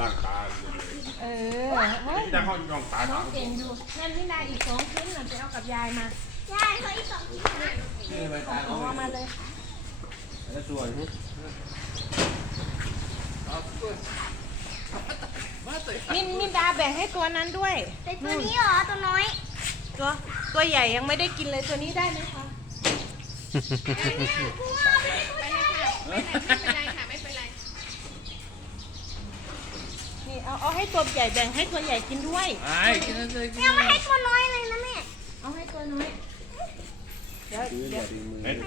ล่างตา เออเฮ้ย ที่จะเข้าย่องตา น้องเก่งอยู่นั่นพี่นายอีก2 ชิ้นน่ะไปเอากับยายมา ยายเขาอีก2 ชิ้นนะ นี่ไปตา เอามาเลย แล้วส่วน มินดาแบ่งให้ตัวนั้นด้วย แต่ตัวนี้เหรอตัวน้อย ตัวใหญ่ยังไม่ได้กินเลยตัวนี้ได้ไหมคะ นี่เอาให้ตัวใหญ่แบ่งให้ตัวใหญ่กินด้วย ไอ้กินเลย ยังไม่ให้ตัวน้อยเลยนะแม่ เอาให้ตัวน้อย เดี๋ยว มือ